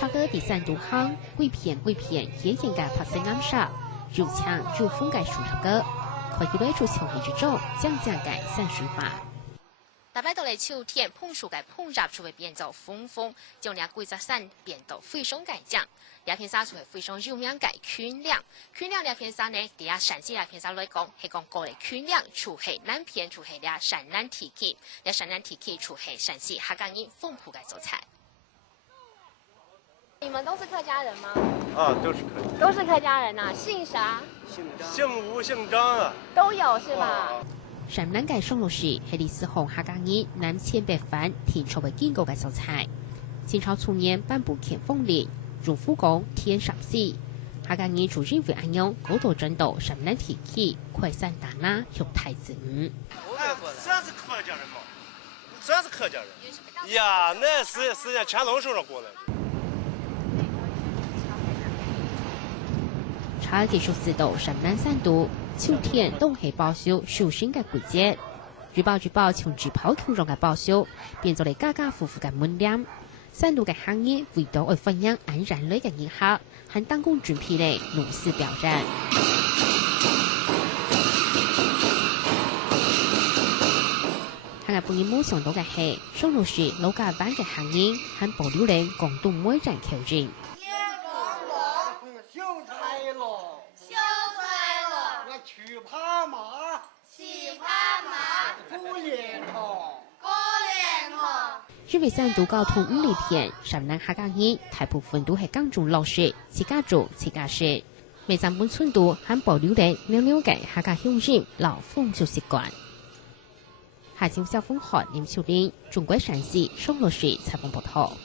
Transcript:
查个第三度行，鬼片也应该拍摄暗杀，入墙入风盖树上个，可以来做球迷之中，将盖散水法。大摆到嚟秋天，碰树嘅碰入就會變做風，將呢規則山變到非常嘅正。呢片沙就係非常有名嘅圈梁呢片沙呢，第一山西呢片沙來講係講過嚟圈梁，就係南片就係呢山南地區，呢山南地區就係山西客家人豐富嘅素材。你們都是客家人嗎？啊，都是客家。都是客家人啊，姓啥？姓吳、姓張啊。都有是吧？山南嘅松露樹係歷史上客家人南遷北返填出為建構嘅素材。清朝初年頒布乾豐令，如夫講天上司，客家人就認為咁樣高度轉到山南地區，擴散大拿向太子府。算是客家人嗎？算是客家人。呀，那是人乾隆手上過來的。查技術指導山南三都。秋天都係報銷壽星嘅季節，預報從住跑球中嘅報銷變做嚟家家戶戶嘅門臉。三度嘅行業為到去分享安然類嘅迎合，和當工準備嚟如是表現。行業本意冇想到嘅係，松露樹老家灣嘅行業和保留嚟共同每人求證。因為三都交通5里片，山南客家人大部分都係耕種落實，自家做自家食。未山本村都還保留嚟了解客家鄉人老風俗習慣。下朝小風寒念少年，中國山西松露樹採訪報道。